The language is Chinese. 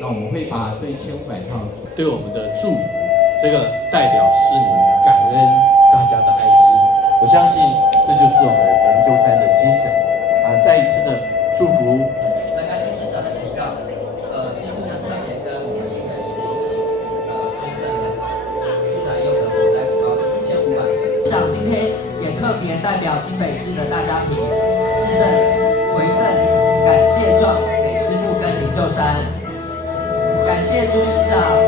那我们会把这1500套对我们的祝福，这个代表市民感恩大家的爱心。我相信这就是我们文州山的精神再一次的祝福。刚刚董事长也提到，师傅呢特别跟我们新北市一起捐赠了素来用的火灾警报器1500个。市长今天也特别代表新北市的大家庭致赠回赠感谢状给师傅跟灵鹫山，感谢朱市长。